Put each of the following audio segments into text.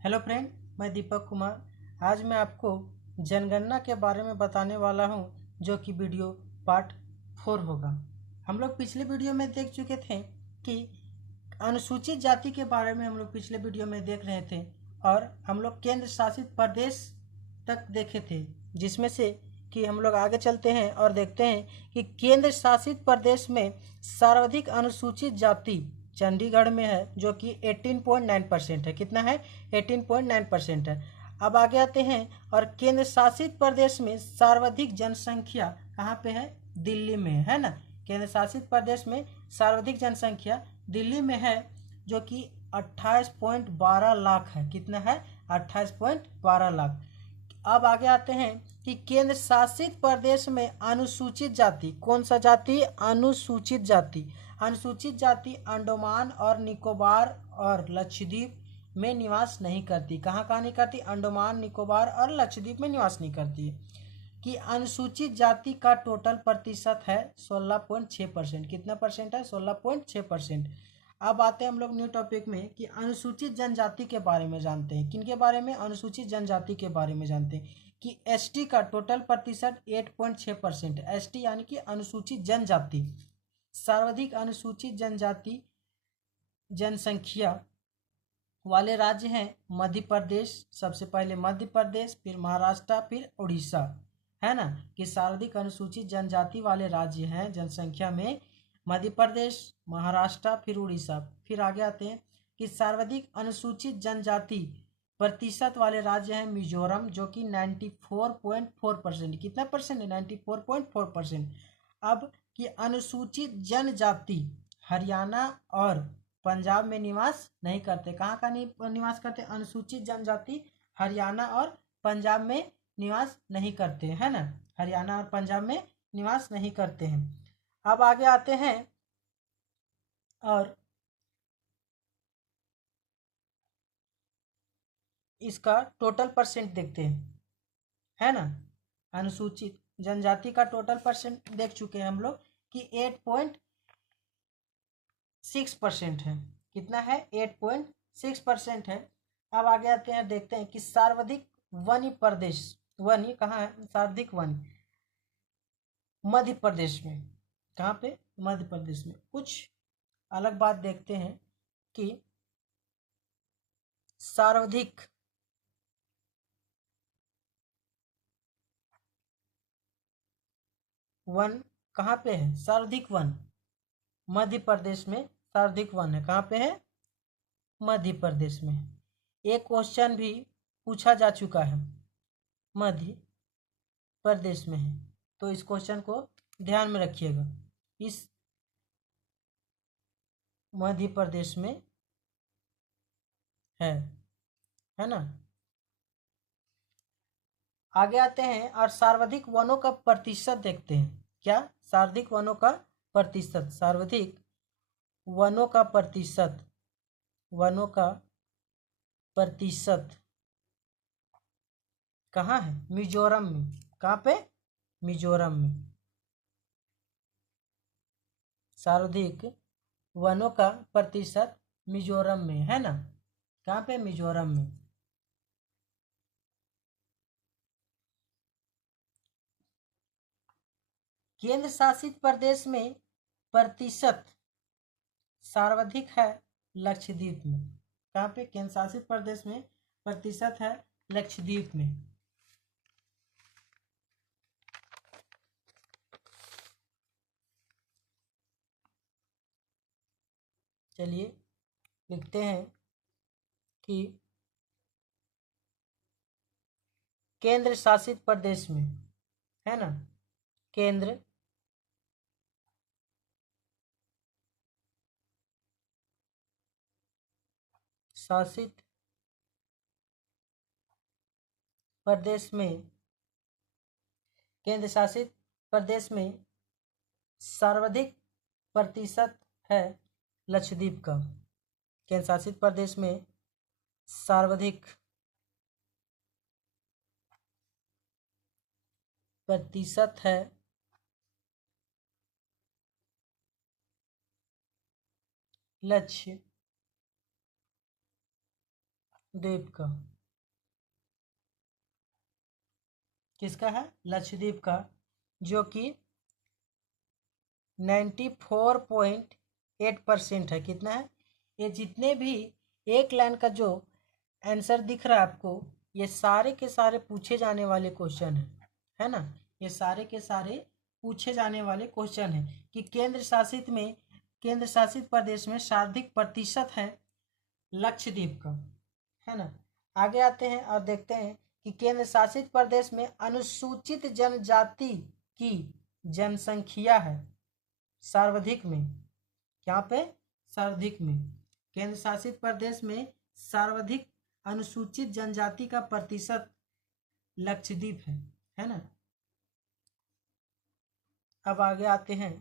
Hello friend, मैं दीपक कुमार। आज मैं आपको जनगणना के बारे में बताने वाला हूं, जो कि वीडियो पार्ट 4 होगा। हम लोग पिछले वीडियो में देख चुके थे कि अनुसूचित जाति के बारे में हम लोग पिछले वीडियो में देख रहे थे, और हम लोग केंद्र शासित प्रदेश तक देखे थे, जिसमें से कि हम लोग आगे चलते हैं और देखते हैं कि केंद्र शासित प्रदेश में सर्वाधिक अनुसूचित जाति चंडीगढ़ में है, जो कि 18.9% है। कितना है? 18.9% है। अब आगे आते हैं, और केंद्र शासित प्रदेश में सर्वाधिक जनसंख्या कहाँ पे है? दिल्ली में है ना। केंद्र शासित प्रदेश में सर्वाधिक जनसंख्या दिल्ली में है, जो कि 28.12 लाख है। कितना है? 28.12 लाख। अब आगे आते हैं कि केंद्र शासित प्रदेश में अनुसूचित जाति, कौन सा जाति? अनुसूचित जाति। अनुसूचित जाति अंडमान और निकोबार और लक्षद्वीप में निवास नहीं करती। कहाँ कहाँ नहीं करती? अंडमान, निकोबार और लक्षद्वीप में निवास नहीं करती है। कि अनुसूचित जाति का टोटल प्रतिशत है 16.6%। कितना परसेंट है? 16.6%। अब आते हैं हम लोग न्यू टॉपिक में कि अनुसूचित जनजाति के बारे में जानते हैं। किनके बारे में? अनुसूचित जनजाति के बारे में जानते हैं कि एसटी का टोटल प्रतिशत 8.6% है। एसटी यानी कि अनुसूचित जनजाति। सर्वाधिक अनुसूचित जनजाति जनसंख्या वाले राज्य हैं मध्य प्रदेश, सबसे पहले मध्य प्रदेश, फिर महाराष्ट्र, फिर उड़ीसा, है ना। कि सर्वाधिक अनुसूचित जनजाति वाले राज्य हैं जनसंख्या में मध्य प्रदेश, महाराष्ट्र, फिर उड़ीसा। फिर आगे आते हैं कि सर्वाधिक अनुसूचित जनजाति प्रतिशत वाले राज्य हैं मिजोरम, जो कि 94.4%। कितना परसेंट है? 94.4%। अब कि अनुसूचित जनजाति हरियाणा और पंजाब में निवास नहीं करते। कहाँ का निवास करते? अनुसूचित जनजाति हरियाणा और पंजाब में निवास नहीं करते, है ना। हरियाणा और पंजाब में निवास नहीं करते हैं। अब आगे आते हैं और इसका टोटल परसेंट देखते हैं, है ना। अनुसूचित जनजाति का टोटल परसेंट देख चुके हैं हम लोग कि 8.6% है। कितना है? 8.6% है। अब आगे आते हैं, देखते हैं कि सर्वाधिक वन्य प्रदेश, वन्य कहाँ है? सर्वाधिक वन्य मध्य प्रदेश में। कहाँ पे? मध्य प्रदेश में। कुछ अलग बात देखते हैं कि सर्वाधिक वन कहाँ पे है? सर्वाधिक वन मध्य प्रदेश में। सर्वाधिक वन है कहाँ पे है? मध्य प्रदेश में। एक क्वेश्चन भी पूछा जा चुका है, मध्य प्रदेश में है, तो इस क्वेश्चन को ध्यान में रखिएगा। इस मध्य प्रदेश में है ना। आगे आते हैं और सर्वाधिक वनों का प्रतिशत देखते हैं। क्या? सर्वाधिक वनों का प्रतिशत। सर्वाधिक वनों का प्रतिशत, वनों का प्रतिशत कहाँ है? मिजोरम में। कहाँ पे? मिजोरम में। सर्वाधिक वनों का प्रतिशत मिजोरम में, है ना। कहाँ पे? मिजोरम में। केंद्र शासित प्रदेश में प्रतिशत सर्वाधिक है लक्षद्वीप में। कहाँ पे? केंद्र शासित प्रदेश में प्रतिशत है लक्षद्वीप में। चलिए लिखते हैं कि केंद्र शासित प्रदेश में, है ना, केंद्र शासित प्रदेश में, केंद्र शासित प्रदेश में सर्वाधिक प्रतिशत है लक्षद्वीप का। केंद्र शासित प्रदेश में सर्वाधिक प्रतिशत है लक्षद्वीप द्वीप का, किसका है? लक्षद्वीप का, जो कि 94.8% है। कितना है? ये जितने भी एक लाइन का जो आंसर दिख रहा है आपको, ये सारे के सारे पूछे जाने वाले क्वेश्चन है ना? ये सारे के सारे पूछे जाने वाले क्वेश्चन है कि केंद्र शासित प्रदेश में सर्वाधिक प्रतिशत है लक्षद्वीप का, है ना? आगे आते हैं और देखते हैं कि केंद्र शासित प्रदेश में अनुसूचित जनजाति की जनसंख्या है सर्वाधिक में। यहाँ पे सर्वाधिक में केंद्र शासित प्रदेश में सर्वाधिक अनुसूचित जनजाति का प्रतिशत लक्षद्वीप है ना? अब आगे आते हैं,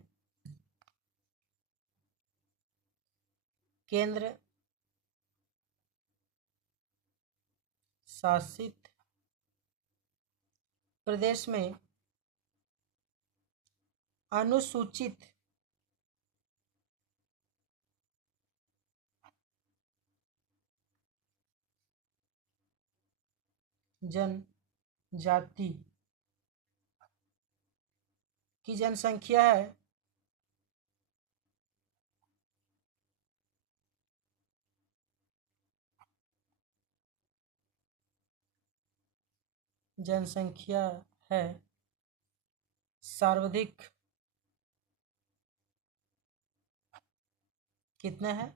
केंद्र शासित प्रदेश में अनुसूचित जनजाति की जनसंख्या है सर्वाधिक। कितना है?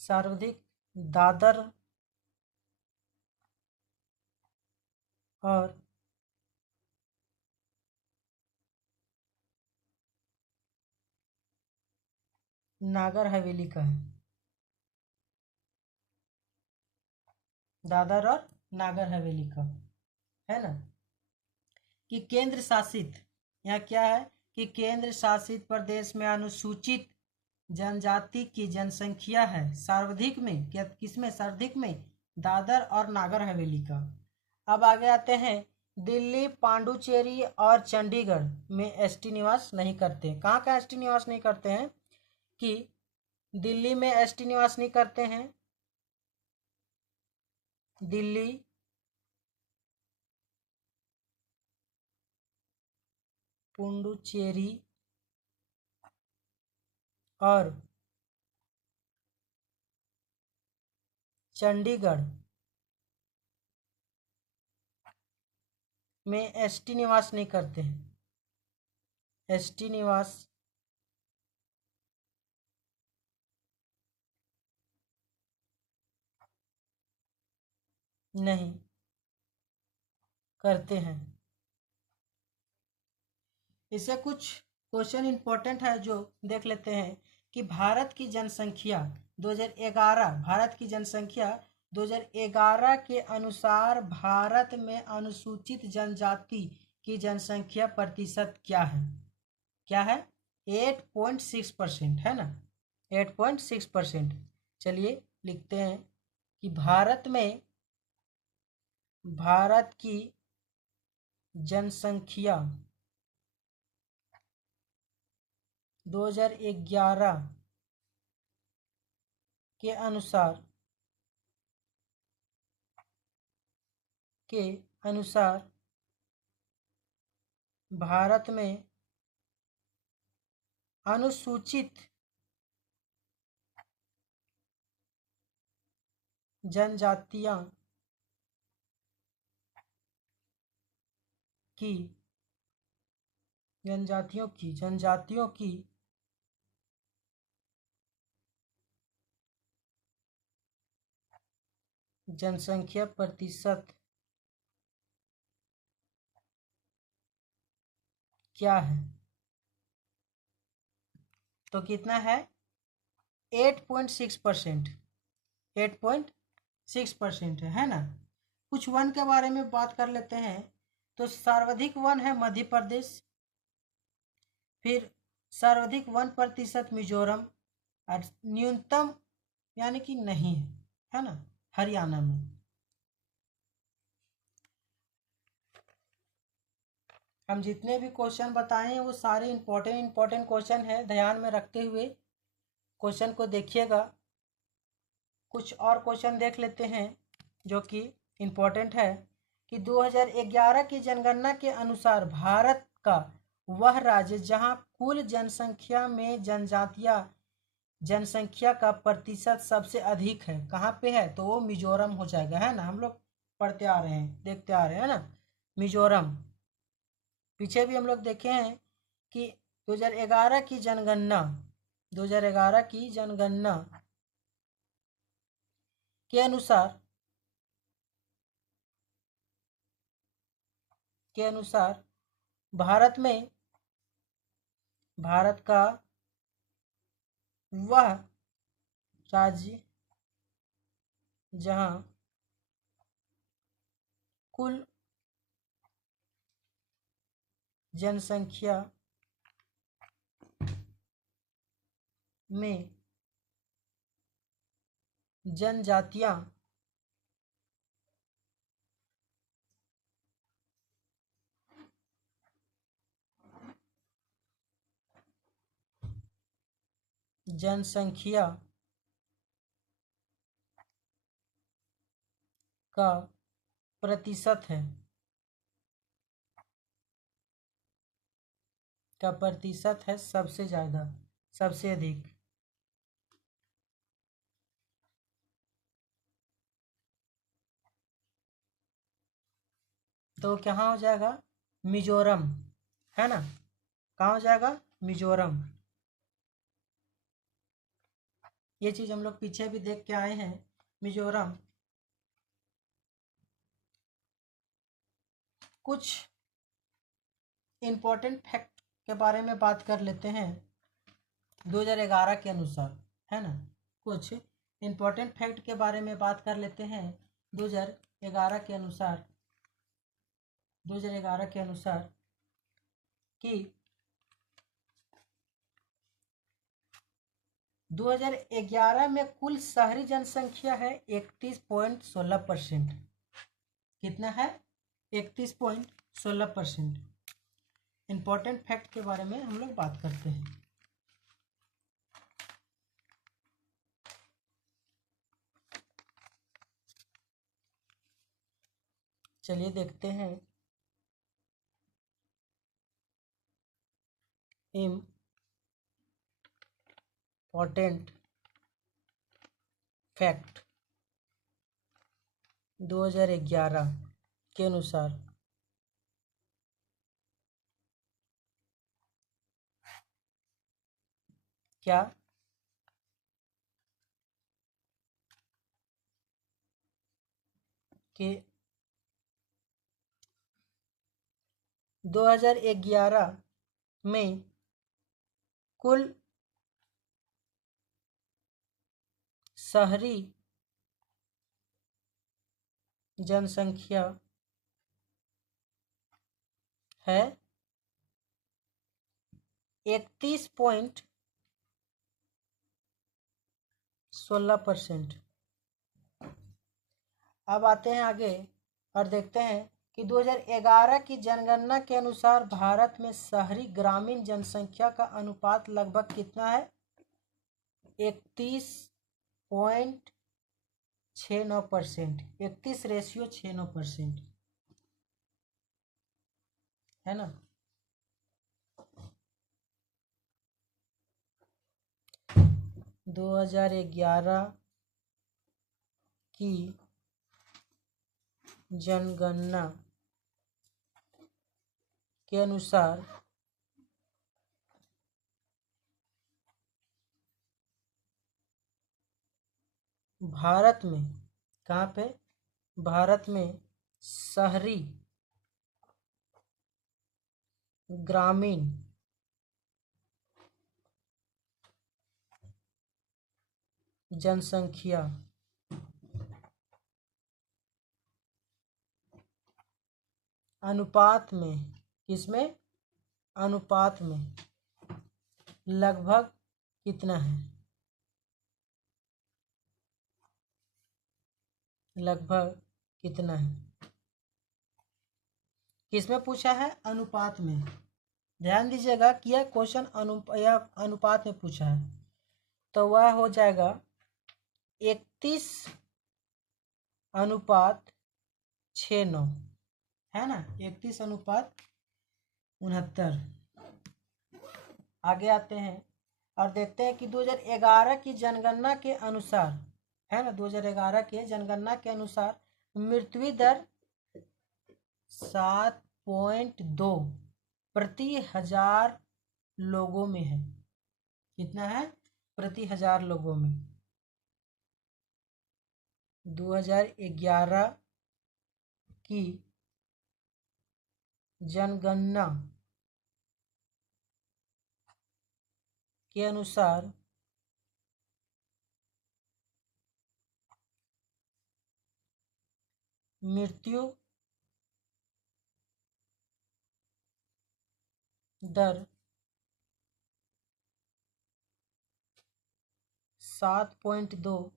सर्वाधिक दादर और नागर हवेली का है। दादर और नागर हवेली का, है ना? कि केंद्र शासित, यहाँ क्या है कि केंद्र शासित प्रदेश में अनुसूचित जनजाति की जनसंख्या है सर्वाधिक में, क्या किसमें? सर्वाधिक में दादर और नागर हवेली का। अब आगे आते हैं, दिल्ली, पांडुचेरी और चंडीगढ़ में एसटी निवास नहीं करते। कहाँ का एसटी निवास नहीं करते हैं? कि दिल्ली में एसटी निवास नहीं करते हैं, दिल्ली, पुडुचेरी और चंडीगढ़ में एसटी निवास नहीं करते हैं। एसटी निवास नहीं करते हैं। इससे कुछ क्वेश्चन इंपॉर्टेंट है जो देख लेते हैं कि भारत की जनसंख्या 2011 के अनुसार भारत में अनुसूचित जनजाति की जनसंख्या प्रतिशत क्या है? क्या है? 8.6% है ना? 8.6%। चलिए लिखते हैं कि भारत की जनसंख्या 2011 के अनुसार भारत में अनुसूचित जनजातियों की जनसंख्या प्रतिशत क्या है? तो कितना है? 8.6%। 8.6% है ना? कुछ वन के बारे में बात कर लेते हैं। तो सर्वाधिक वन है मध्य प्रदेश, फिर सर्वाधिक 1% मिजोरम, और न्यूनतम यानी कि नहीं है ना, हरियाणा में। हम जितने भी क्वेश्चन बताए हैं वो सारे इंपॉर्टेंट क्वेश्चन है। ध्यान में रखते हुए क्वेश्चन को देखिएगा। कुछ और क्वेश्चन देख लेते हैं जो कि इम्पोर्टेंट है कि 2011 की जनगणना के अनुसार भारत का वह राज्य जहां कुल जनसंख्या में जनसंख्या का प्रतिशत सबसे अधिक है, कहाँ पे है? तो वो मिजोरम हो जाएगा, है ना। हम लोग पढ़ते आ रहे हैं, देखते आ रहे हैं ना, मिजोरम। पीछे भी हम लोग देखे हैं कि 2011 की जनगणना 2011 की जनगणना के अनुसार भारत का वह राज्य जहां कुल जनसंख्या में जनजातियां जनसंख्या का प्रतिशत है सबसे ज़्यादा, सबसे अधिक। तो कहाँ हो जाएगा? मिजोरम, है ना। कहाँ हो जाएगा? मिजोरम। ये चीज़ हम लोग पीछे भी देख के आए हैं, मिजोरम। कुछ इम्पोर्टेंट फैक्ट के बारे में बात कर लेते हैं 2011 के अनुसार, है ना। कुछ इम्पोर्टेंट फैक्ट के बारे में बात कर लेते हैं 2011 के अनुसार कि 2011 में कुल शहरी जनसंख्या है 31.16%। कितना है? 31.16%। इम्पोर्टेंट फैक्ट के बारे में हम लोग बात करते हैं। चलिए देखते हैं इम्पोर्टेंट फैक्ट 2011 के अनुसार। क्या? कि 2011 में कुल शहरी जनसंख्या है 31.16%। अब आते हैं आगे और देखते हैं कि 2011 की जनगणना के अनुसार भारत में शहरी ग्रामीण जनसंख्या का अनुपात लगभग कितना है? 31.69%। 31:69%, है ना। दो 2011 की जनगणना के अनुसार भारत में, कहाँ पे? भारत में शहरी ग्रामीण जनसंख्या अनुपात में, किसमें? अनुपात में लगभग कितना है? लगभग कितना है? किसमें पूछा है? अनुपात में। ध्यान दीजिएगा कि यह क्वेश्चन अनुपात में पूछा है, तो वह हो जाएगा 31:69 है ना, 31:69। आगे आते हैं और देखते हैं कि 2011 की जनगणना के अनुसार, है ना, 2011 के जनगणना के अनुसार मृत्यु दर 7.2 प्रति 1000 लोगों में है। कितना है? प्रति 1000 लोगों में। 2011 की जनगणना के अनुसार मृत्यु दर 7.2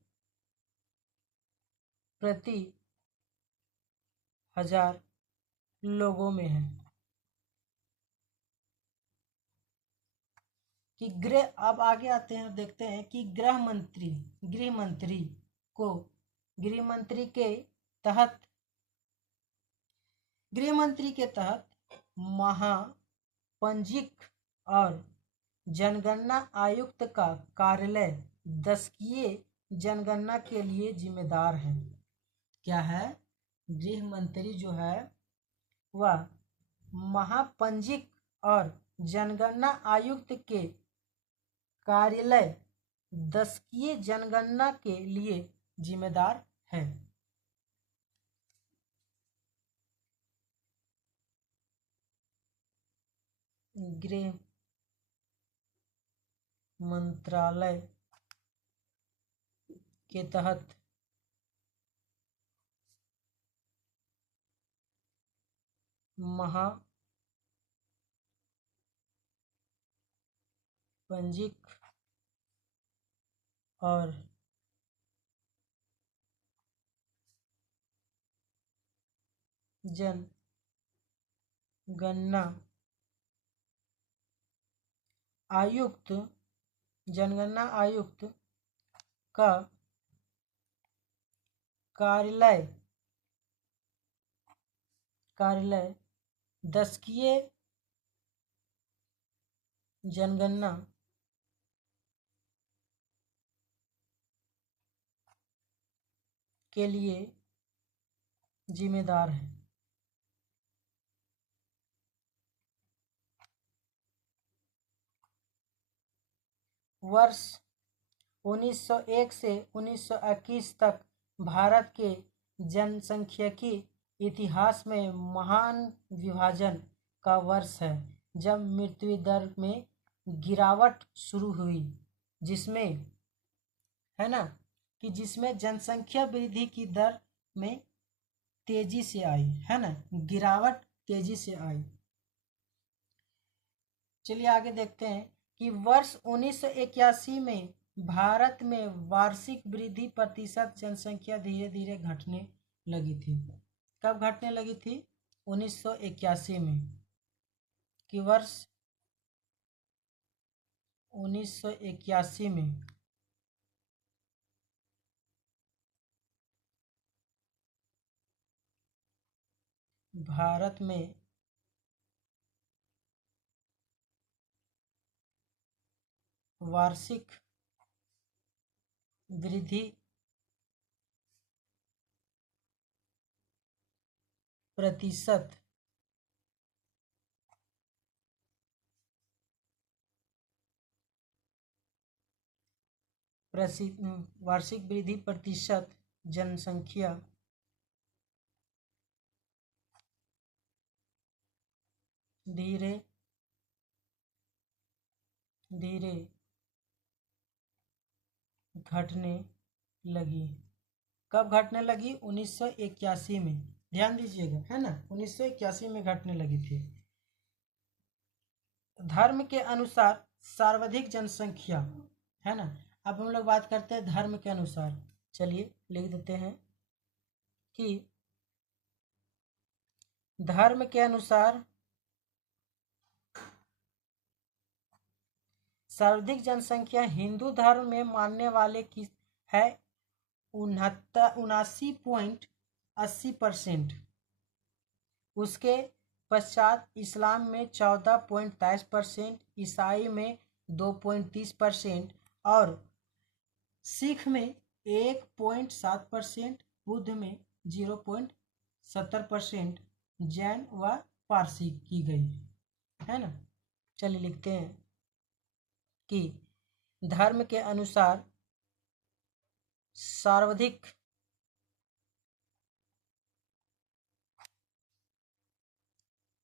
प्रति 1000 लोगों में है। कि अब आगे आते हैं और देखते हैं कि गृह मंत्री के तहत महापंजीक और जनगणना आयुक्त का कार्यालय दशकीय जनगणना के लिए जिम्मेदार है। क्या है? गृह मंत्री जो है वह महापंजीक और जनगणना आयुक्त के कार्यालय दशकीय जनगणना के लिए जिम्मेदार है। गृह मंत्रालय के तहत महापंजीक और जनगणना आयुक्त का कार्यालय दशकीय जनगणना के लिए जिम्मेदार है। वर्ष 1901 से 1921 तक भारत के जनसांख्यिकी इतिहास में महान विभाजन का वर्ष है, जब मृत्यु दर में गिरावट शुरू हुई, जिसमें है ना कि जिसमें जनसंख्या वृद्धि की दर में तेजी से आई, है ना, गिरावट तेजी से आई। चलिए आगे देखते हैं कि वर्ष 1981 में भारत में वार्षिक वृद्धि प्रतिशत जनसंख्या धीरे धीरे घटने लगी थी। कब घटने लगी थी? 1981 में। कि वर्ष 1981 में भारत में वार्षिक वृद्धि प्रतिशत वार्षिक वृद्धि प्रतिशत जनसंख्या धीरे धीरे घटने लगी। कब घटने लगी? 1981 में। ध्यान दीजिएगा, है ना, 1981 में घटने लगी थी। धर्म के अनुसार सर्वाधिक जनसंख्या, है ना। अब हम लोग बात करते हैं धर्म के अनुसार। चलिए लिख देते हैं कि धर्म के अनुसार सर्वाधिक जनसंख्या हिंदू धर्म में मानने वाले की है 79.80%। उसके पश्चात इस्लाम में 14.23%, ईसाई में 2.30% और सिख में 1.7%, बुद्ध में 0.70%, जैन व पारसी की गई है ना। चलिए लिखते हैं कि धर्म के अनुसार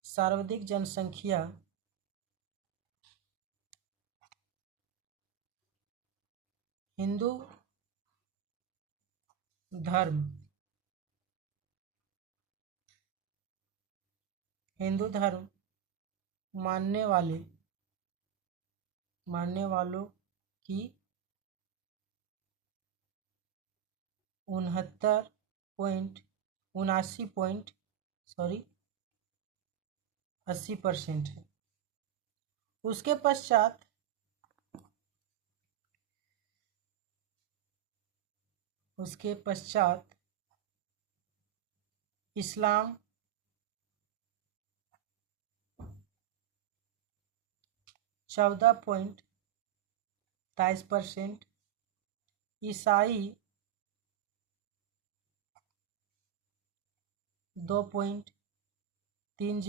सर्वाधिक जनसंख्या हिंदू धर्म मानने वालों की 80% है। उसके पश्चात इस्लाम 14.23%, ईसाई 2.30%,